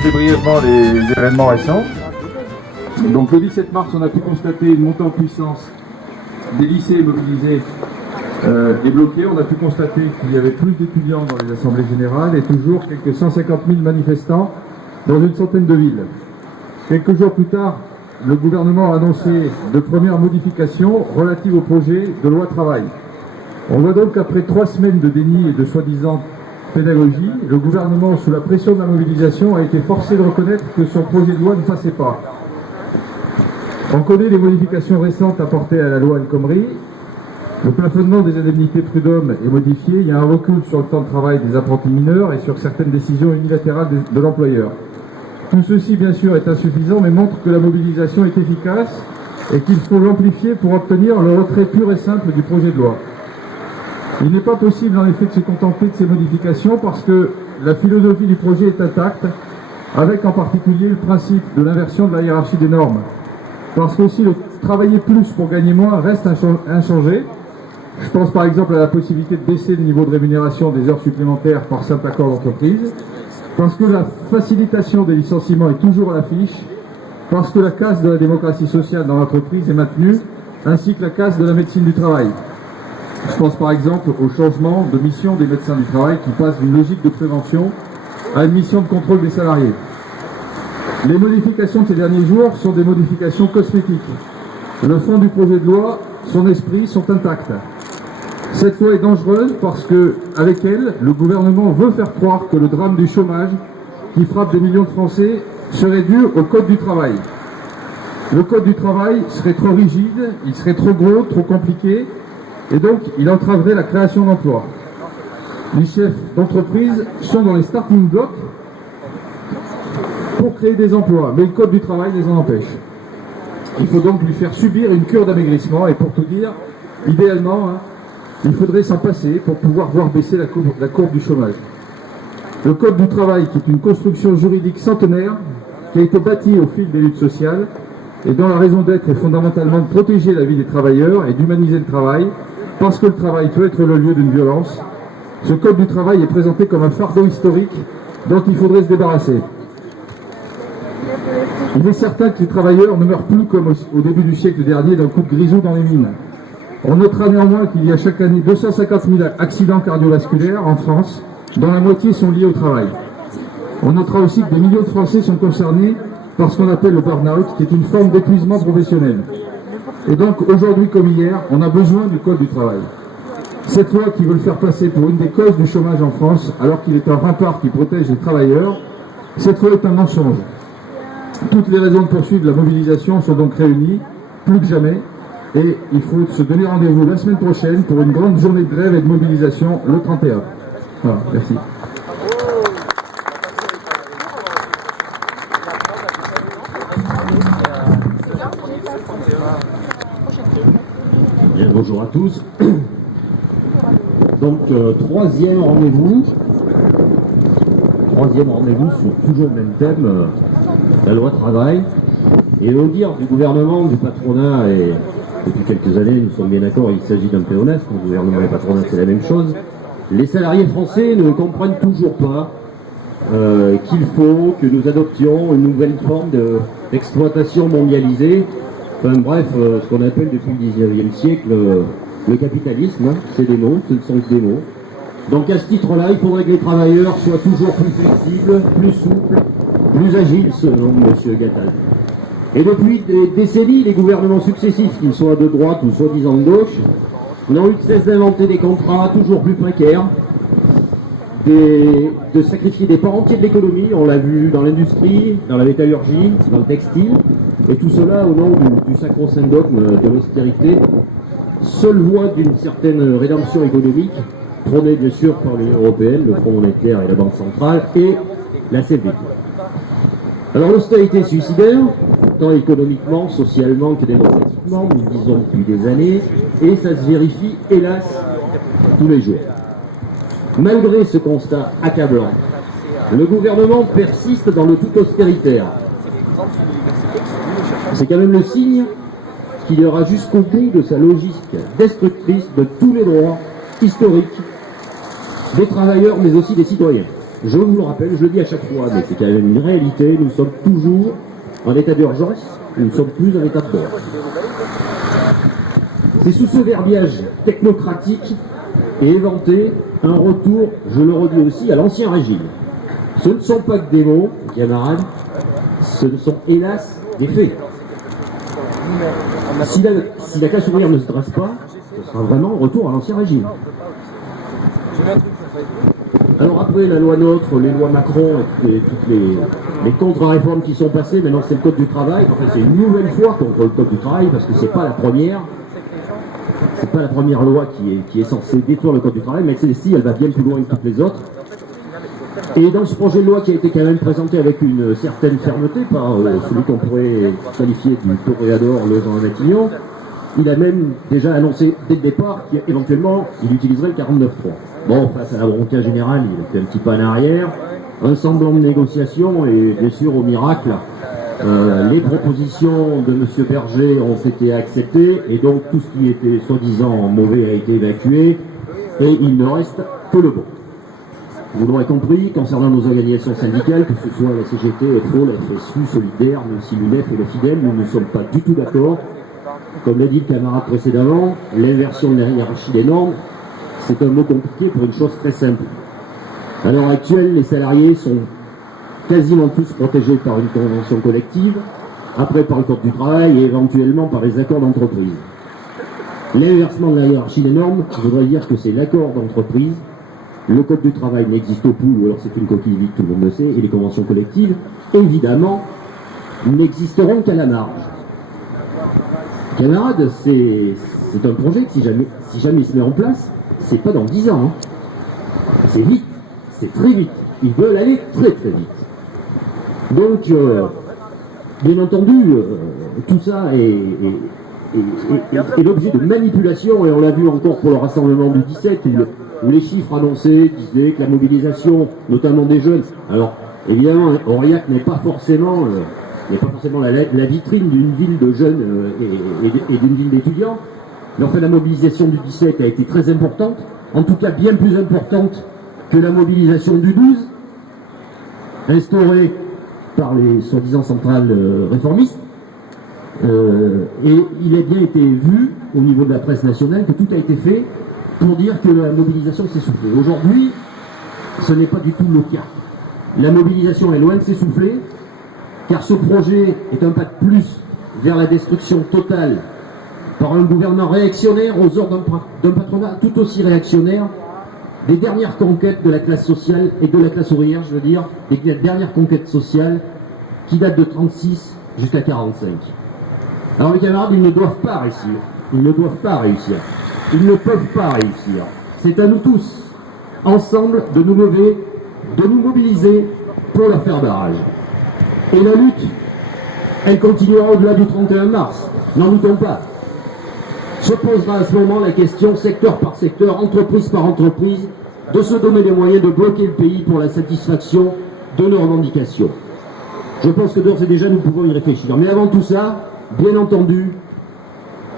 rappeler brièvement les événements récents. Donc le 17 mars, on a pu constater une montée en puissance des lycées mobilisés et bloqués. On a pu constater qu'il y avait plus d'étudiants dans les assemblées générales et toujours quelques 150 000 manifestants dans une centaine de villes. Quelques jours plus tard, le gouvernement a annoncé de premières modifications relatives au projet de loi travail. On voit donc qu'après 3 semaines de déni et de soi-disant pédagogie, le gouvernement, sous la pression de la mobilisation, a été forcé de reconnaître que son projet de loi ne passait pas. On connaît les modifications récentes apportées à la loi El Khomri. Le plafonnement des indemnités prud'hommes est modifié. Il y a un recul sur le temps de travail des apprentis mineurs et sur certaines décisions unilatérales de l'employeur. Tout ceci, bien sûr, est insuffisant, mais montre que la mobilisation est efficace et qu'il faut l'amplifier pour obtenir le retrait pur et simple du projet de loi. Il n'est pas possible, en effet, de se contenter de ces modifications parce que la philosophie du projet est intacte, avec en particulier le principe de l'inversion de la hiérarchie des normes. Parce qu'aussi le travailler plus pour gagner moins reste inchangé. Je pense par exemple à la possibilité de baisser le niveau de rémunération des heures supplémentaires par simple accord d'entreprise. Parce que la facilitation des licenciements est toujours à l'affiche, parce que la casse de la démocratie sociale dans l'entreprise est maintenue, ainsi que la casse de la médecine du travail. Je pense par exemple au changement de mission des médecins du travail qui passe d'une logique de prévention à une mission de contrôle des salariés. Les modifications de ces derniers jours sont des modifications cosmétiques. Le fond du projet de loi, son esprit sont intacts. Cette loi est dangereuse parce que, avec elle, le gouvernement veut faire croire que le drame du chômage qui frappe des millions de Français serait dû au Code du travail. Le Code du travail serait trop rigide, il serait trop gros, trop compliqué, et donc il entraverait la création d'emplois. Les chefs d'entreprise sont dans les starting blocks pour créer des emplois, mais le Code du travail les en empêche. Il faut donc lui faire subir une cure d'amaigrissement, et pour tout dire, idéalement, il faudrait s'en passer pour pouvoir voir baisser la courbe du chômage. Le Code du travail, qui est une construction juridique centenaire, qui a été bâtie au fil des luttes sociales, et dont la raison d'être est fondamentalement de protéger la vie des travailleurs et d'humaniser le travail, parce que le travail peut être le lieu d'une violence. Ce Code du travail est présenté comme un fardeau historique dont il faudrait se débarrasser. Il est certain que les travailleurs ne meurent plus comme au début du siècle dernier d'un coup de grisou dans les mines. On notera néanmoins qu'il y a chaque année 250 000 accidents cardiovasculaires en France, dont la moitié sont liés au travail. On notera aussi que des millions de Français sont concernés par ce qu'on appelle le burn-out, qui est une forme d'épuisement professionnel. Et donc, aujourd'hui comme hier, on a besoin du Code du travail. Cette loi qui veut le faire passer pour une des causes du chômage en France, alors qu'il est un rempart qui protège les travailleurs, cette loi est un mensonge. Toutes les raisons de poursuivre la mobilisation sont donc réunies, plus que jamais, et il faut se donner rendez-vous la semaine prochaine pour une grande journée de grève et de mobilisation le 31. Voilà, merci. Bien, bonjour à tous. Donc, troisième rendez-vous sur toujours le même thème, la loi travail. Et au dire du gouvernement, du patronat, et depuis quelques années, nous sommes bien d'accord, il s'agit d'un pléonasme, le gouvernement et le patronat, c'est la même chose. Les salariés français ne comprennent toujours pas qu'il faut que nous adoptions une nouvelle forme d'exploitation mondialisée. Enfin bref, ce qu'on appelle depuis le 19e siècle le capitalisme, c'est des mots, ce ne sont que des mots. Donc à ce titre-là, il faudrait que les travailleurs soient toujours plus flexibles, plus souples, plus agiles, selon M. Gattaz. Et depuis des décennies, les gouvernements successifs, qu'ils soient de droite ou soi-disant de gauche, n'ont eu de cesse d'inventer des contrats toujours plus précaires, de sacrifier des pans entiers de l'économie, on l'a vu dans l'industrie, dans la métallurgie, dans le textile, et tout cela au nom du sacro-saint dogme de l'austérité, seule voie d'une certaine rédemption économique, prônée bien sûr par l'Union européenne, le Fonds monétaire et la Banque centrale, et la CFDT. Alors l'austérité suicidaire, tant économiquement, socialement que démocratiquement, nous le disons depuis des années, et ça se vérifie, hélas, tous les jours. Malgré ce constat accablant, le gouvernement persiste dans le tout austéritaire. C'est quand même le signe qu'il ira jusqu'au bout de sa logique destructrice de tous les droits historiques des travailleurs, mais aussi des citoyens. je vous le rappelle, je le dis à chaque fois, mais c'est quand même une réalité, nous sommes toujours en état d'urgence, nous ne sommes plus en état de droit. C'est sous ce verbiage technocratique et éventé un retour, je le redis aussi, à l'ancien régime. Ce ne sont pas que des mots, camarades, ce sont hélas des faits. Si la classe ouvrière ne se dresse pas, ce sera vraiment un retour à l'ancien régime. Alors après la loi NOTRe, les lois Macron et toutes les contre-réformes qui sont passées, maintenant c'est le code du travail. Enfin c'est une nouvelle fois contre le code du travail parce que c'est pas la première. C'est pas la première loi qui est censée détruire le code du travail, mais celle-ci elle va bien plus loin que toutes les autres. Et dans ce projet de loi qui a été quand même présenté avec une certaine fermeté par celui qu'on pourrait qualifier du toréador, le Jean Matignon, il a même déjà annoncé dès le départ qu'éventuellement il utiliserait le 49.3. Bon, face à la bronca générale, il a fait un petit pas en arrière, un semblant de négociation et bien sûr au miracle, les propositions de M. Berger ont été acceptées et donc tout ce qui était soi-disant mauvais a été évacué et il ne reste que le bon. Vous l'aurez compris, concernant nos organisations syndicales, que ce soit la CGT, FO, la FSU, Solidaire, le CILUNEF et le FIDEL, nous ne sommes pas du tout d'accord. Comme l'a dit le camarade précédemment, l'inversion de la hiérarchie des normes, c'est un mot compliqué pour une chose très simple. À l'heure actuelle, les salariés sont quasiment tous protégés par une convention collective, après par le code du travail et éventuellement par les accords d'entreprise. L'inversement de la hiérarchie des normes voudrait dire que c'est l'accord d'entreprise, le code du travail n'existe plus, ou alors c'est une coquille vide, tout le monde le sait, et les conventions collectives, évidemment, n'existeront qu'à la marge. Camarades, c'est un projet que si jamais il se met en place, c'est pas dans 10 ans. Hein. C'est vite, c'est très vite. Ils veulent aller très très vite. Donc, bien entendu, tout ça est l'objet de manipulation, et on l'a vu encore pour le rassemblement du 17, où les chiffres annoncés disaient que la mobilisation, notamment des jeunes, alors évidemment, Aurillac n'est pas forcément la vitrine d'une ville de jeunes et d'une ville d'étudiants, mais enfin la mobilisation du 17 a été très importante, en tout cas bien plus importante que la mobilisation du 12, instaurée par les soi-disant centrales réformistes. Et il a bien été vu au niveau de la presse nationale que tout a été fait pour dire que la mobilisation s'essoufflait. Aujourd'hui, ce n'est pas du tout le cas. La mobilisation est loin de s'essouffler, car ce projet est un pas de plus vers la destruction totale par un gouvernement réactionnaire aux ordres d'un patronat tout aussi réactionnaire, des dernières conquêtes de la classe sociale et de la classe ouvrière, je veux dire, des dernières conquêtes sociales qui datent de 36 jusqu'à 45. Alors les camarades, ils ne doivent pas réussir. Ils ne doivent pas réussir. Ils ne peuvent pas réussir. C'est à nous tous, ensemble, de nous lever, de nous mobiliser pour leur faire barrage. Et la lutte, elle continuera au-delà du 31 mars. N'en doutons pas. Se posera à ce moment la question, secteur par secteur, entreprise par entreprise, de se donner les moyens de bloquer le pays pour la satisfaction de nos revendications. Je pense que d'ores et déjà, nous pouvons y réfléchir. Mais avant tout ça, bien entendu,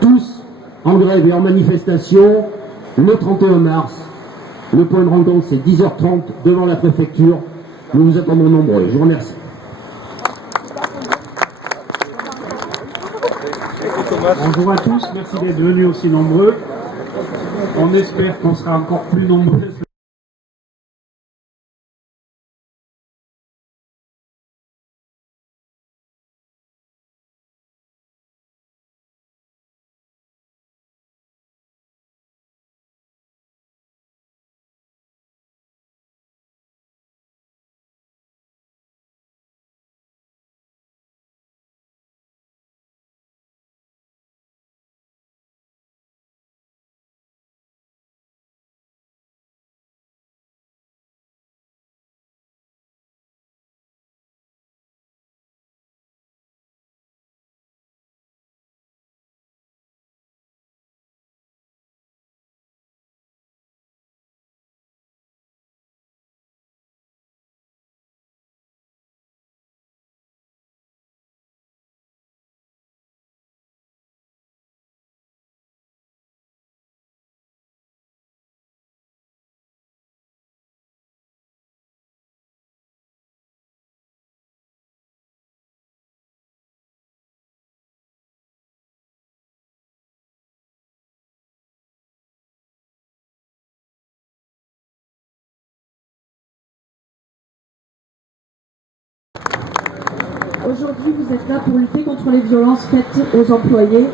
tous en grève et en manifestation, le 31 mars, le point de rencontre c'est 10h30 devant la préfecture. Nous vous attendons nombreux. Je vous remercie. Bonjour à tous, merci d'être venus aussi nombreux. On espère qu'on sera encore plus nombreux. aujourd'hui vous êtes là pour lutter contre les violences faites aux employés.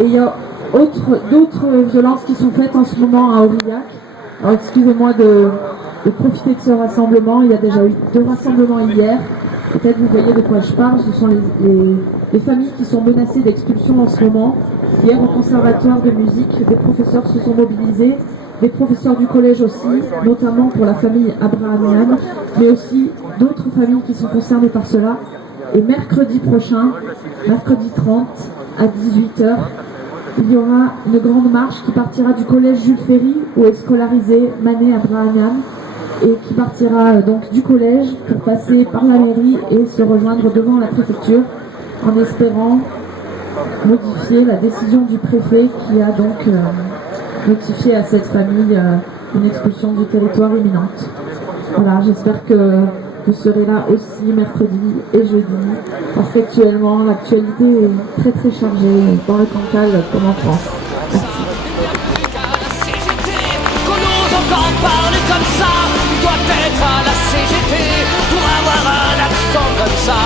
Et il y a d'autres violences qui sont faites en ce moment à Aurillac. Alors excusez-moi de profiter de ce rassemblement. Il y a déjà eu 2 rassemblements hier. Peut-être vous voyez de quoi je parle. Ce sont les familles qui sont menacées d'expulsion en ce moment. Hier au conservatoire de musique, des professeurs se sont mobilisés. Des professeurs du collège aussi, notamment pour la famille Abrahamian, mais aussi d'autres familles qui sont concernées par cela. Et mercredi prochain, mercredi 30, à 18h, il y aura une grande marche qui partira du collège Jules Ferry, où est scolarisé Mané Abrahamian, et qui partira donc du collège pour passer par la mairie et se rejoindre devant la préfecture, en espérant modifier la décision du préfet qui a donc notifié à cette famille une expulsion du territoire imminente. Voilà, j'espère que vous serez là aussi mercredi et jeudi, parce qu'actuellement l'actualité est très très chargée dans le Cantal comme en France. Merci. Qu'on ose encore parler comme ça, doit être à la CGT pour avoir un accent comme ça.